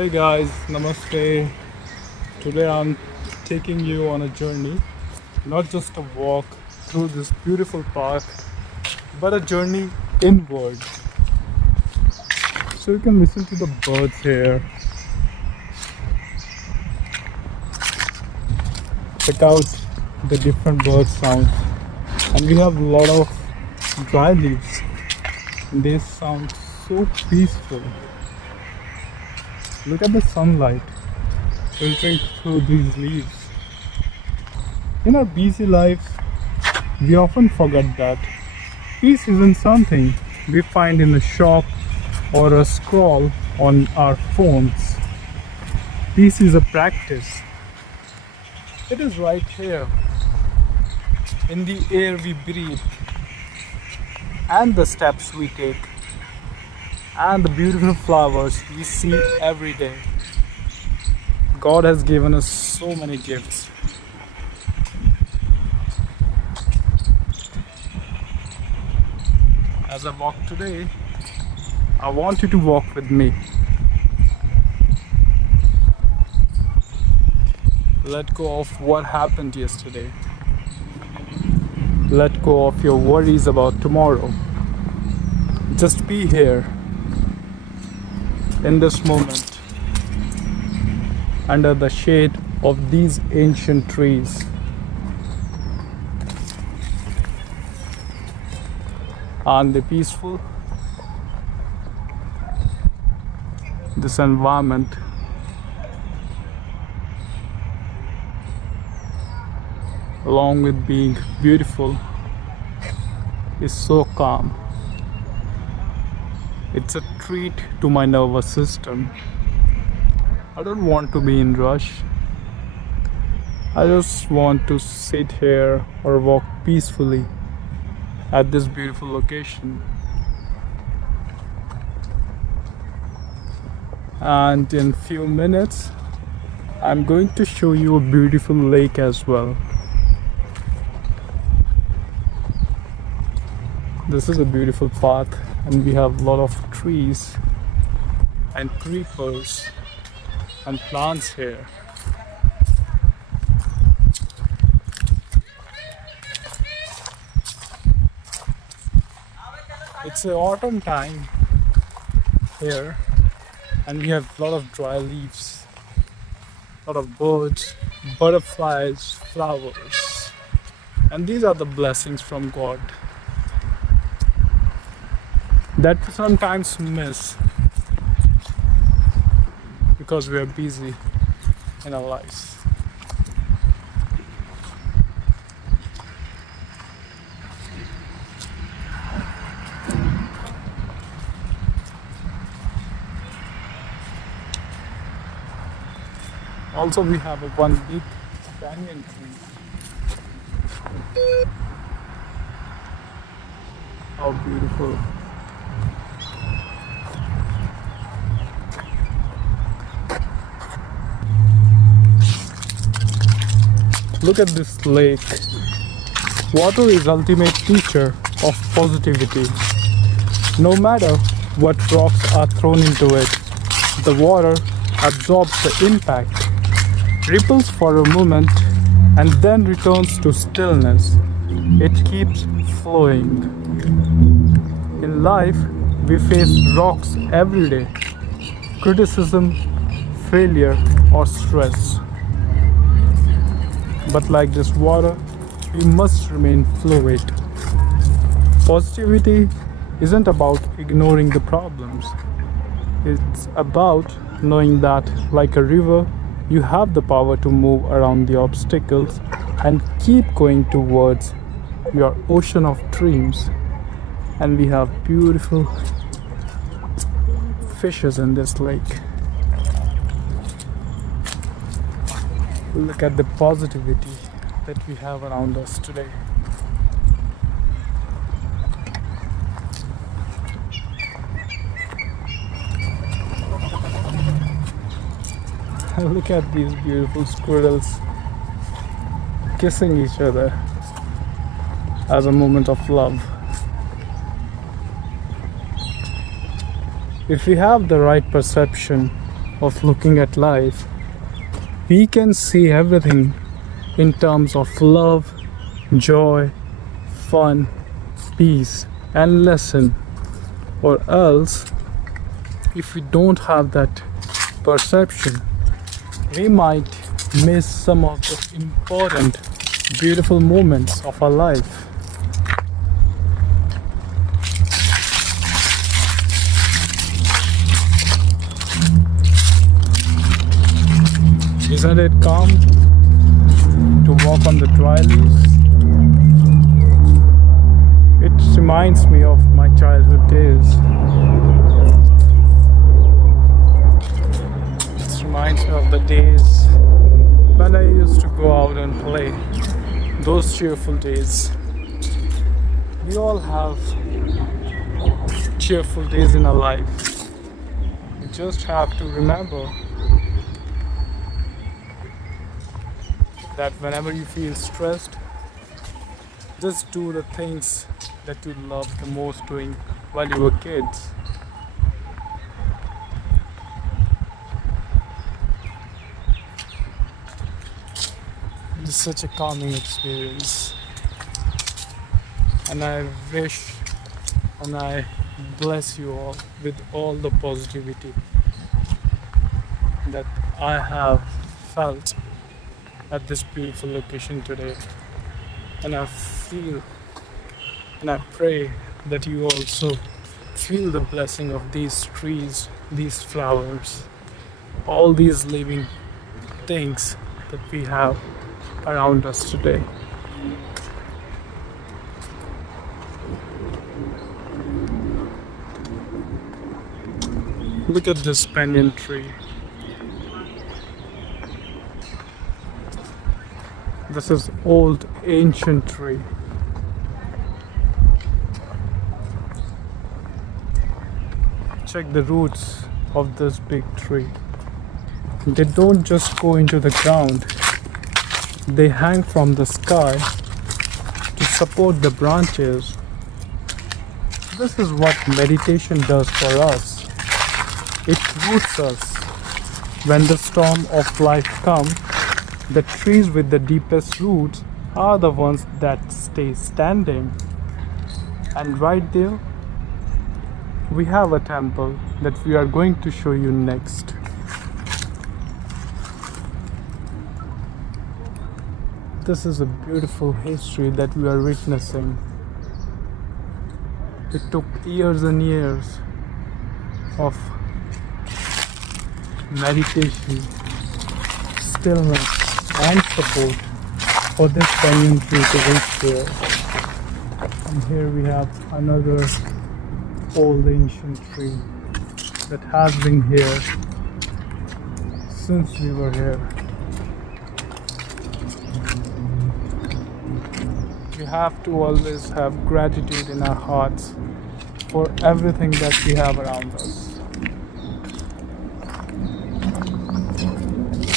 Hey guys, namaste. Today I'm taking you on a journey, not just a walk through this beautiful park, but a journey inward. So you can listen to the birds here, check out the different bird sounds, and we have a lot of dry leaves. They sound so peaceful. Look at the sunlight filtering through these leaves. In our busy lives, we often forget that peace isn't something we find in a shop or a scroll on our phones. Peace is a practice. It is right here, in the air we breathe, and the steps we take, and the beautiful flowers we see every day. God has given us so many gifts. As I walk today, I want you to walk with me. Let go of what happened yesterday. Let go of your worries about tomorrow. Just be here, in this moment, under the shade of these ancient trees. Aren't they peaceful? This environment along with being beautiful is so calm. It's a treat to my nervous system. I don't want to be in rush. I just want to sit here or walk peacefully at this beautiful location. And in few minutes, I'm going to show you a beautiful lake as well. This is a beautiful path, and we have a lot of trees and creepers and plants here. It's the autumn time here, and we have a lot of dry leaves, a lot of birds, butterflies, flowers, and these are the blessings from God that we sometimes miss because we are busy in our lives. Also, we have one big banyan tree. How beautiful. Look at this lake. Water is ultimate teacher of positivity. No matter what rocks are thrown into it, the water absorbs the impact, ripples for a moment, and then returns to stillness. It keeps flowing. In life, we face rocks every day: criticism, failure, or stress. But like this water, we must remain fluid. Positivity isn't about ignoring the problems. It's about knowing that, like a river, you have the power to move around the obstacles and keep going towards your ocean of dreams. And we have beautiful fishes in this lake. Look at the positivity that we have around us today. Look at these beautiful squirrels kissing each other as a moment of love. If we have the right perception, of looking at life, we can see everything in terms of love, joy, fun, peace, and lesson. Or else, if we don't have that perception, we might miss some of the important, beautiful moments of our life. Isn't it calm to walk on the dry leaves? It reminds me of my childhood days. It reminds me of the days when I used to go out and play. Those cheerful days. We all have cheerful days in our life. We just have to remember that whenever you feel stressed, just do the things that you loved the most doing while you were kids. It's such a calming experience, and I wish and I bless you all with all the positivity that I have felt at this beautiful location today. And I feel and I pray that you also feel the blessing of these trees, these flowers, all these living things that we have around us today. Look at this banyan tree. This is old ancient tree. Check the roots of this big tree. They don't just go into the ground. They hang from the sky to support the branches. This is what meditation does for us. It roots us. When the storm of life comes, the trees with the deepest roots are the ones that stay standing. And right there, we have a temple that we are going to show you next. This is a beautiful history that we are witnessing. It took years and years of meditation, stillness, and support for this banyan tree to reach there. And here we have another old ancient tree that has been here since we were here. We have to always have gratitude in our hearts for everything that we have around us.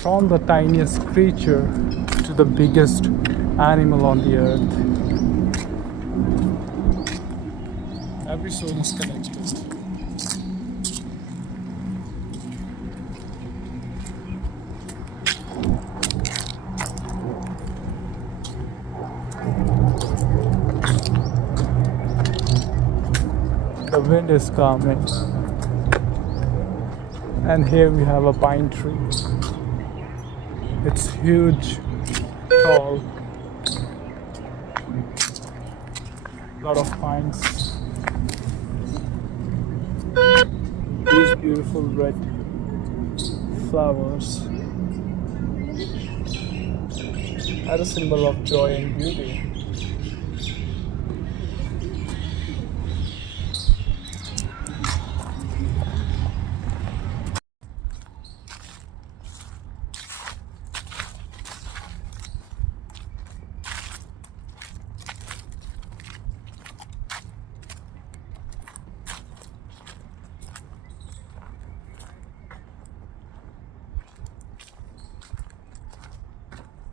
From the tiniest creature to the biggest animal on the earth. Every soul is connected. The wind is calming. And here we have a pine tree. It's huge, tall, lot of pines. These beautiful red flowers are a symbol of joy and beauty.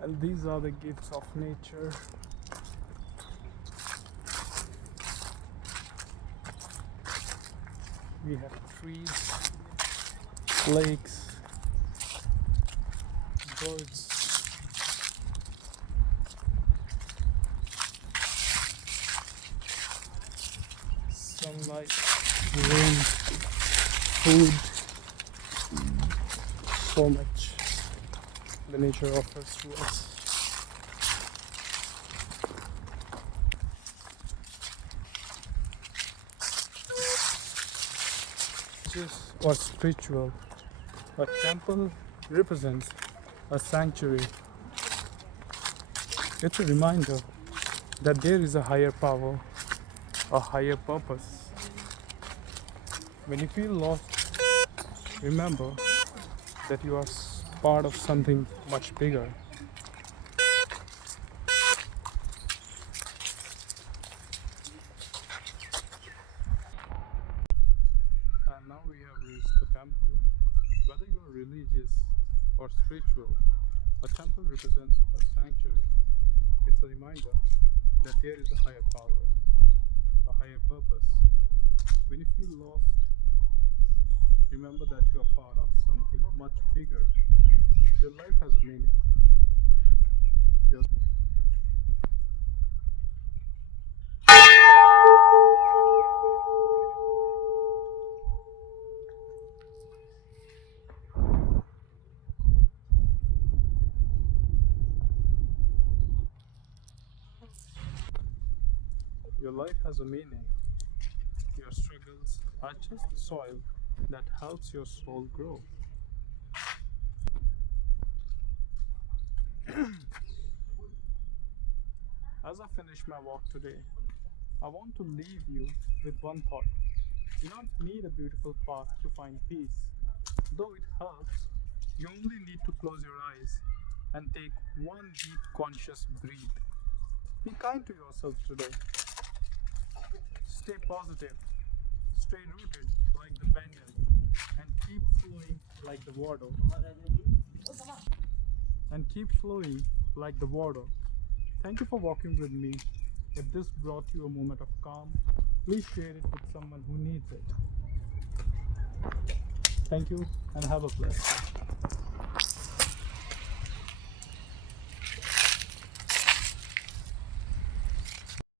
And these are the gifts of nature. We have trees, lakes, birds, sunlight, rain, food, so much the nature offers to us. Religious or spiritual, a temple represents a sanctuary. It's a reminder that there is a higher power, a higher purpose. When you feel lost, remember that you are part of something much bigger. And now we have reached the temple. Whether you are religious or spiritual, a temple represents a sanctuary. It's a reminder that there is a higher power, a higher purpose. When you feel lost, remember that you are part of something much bigger. Your life has meaning. Your, your life has a meaning. Your struggles are just the soil that helps your soul grow. As I finish my walk today, I want to leave you with one thought. You don't need a beautiful path to find peace. Though it helps, you only need to close your eyes and take one deep conscious breath. Be kind to yourself today. Stay positive. Stay rooted like the pendant and keep flowing like the water. And keep flowing like the water. Thank you for walking with me. If this brought you a moment of calm, please share it with someone who needs it. Thank you and have a blessed day.